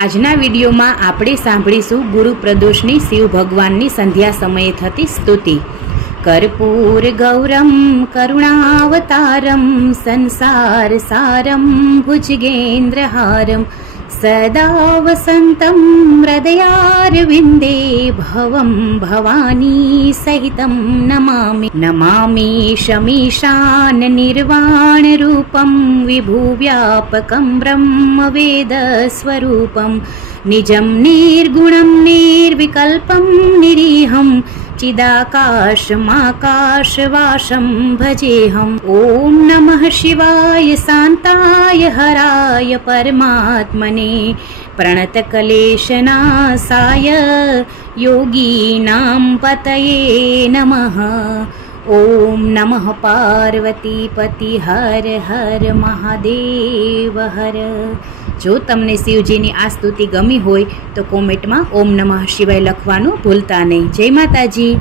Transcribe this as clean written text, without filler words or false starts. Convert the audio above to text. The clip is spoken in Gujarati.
આજના વિડીયોમાં આપણે સાંભળીશું ગુરુ પ્રદોષની શિવ ભગવાનની સંધ્યા સમયે થતી સ્તુતિ. કર્પૂર ગૌરમ કરુણાવતારમ સંસાર સારમ ભુજગેન્દ્રહારમ સદા વસંતમ હૃદયારવિંદે ભવમ ભવાની સહિતમ નમામિ. નમામિ શમીશાન નિર્વાણ રૂપમ વિભુવ્યાપકમ બ્રહ્મ વેદ સ્વરૂપમ નિજમ નિર્ગુણમ નિર્વિકલ્પમ નિરીહમ ચિદાકાશમાકાશવાસમ ભજેહમ. ઓમ નમઃ શિવાય શાંતાય હરાય પરમાત્મને પ્રણતકલેશનાશાય યોગીનાં પતયે નમઃ. ઓમ નમઃ પાર્વતી પતિ હર હર મહાદેવ હર. જો તમને શિવજીની આ સ્તુતિ ગમી હોય તો કોમેન્ટમાં ઓમ નમઃ શિવાય લખવાનું ભૂલતા નહીં. જય માતાજી.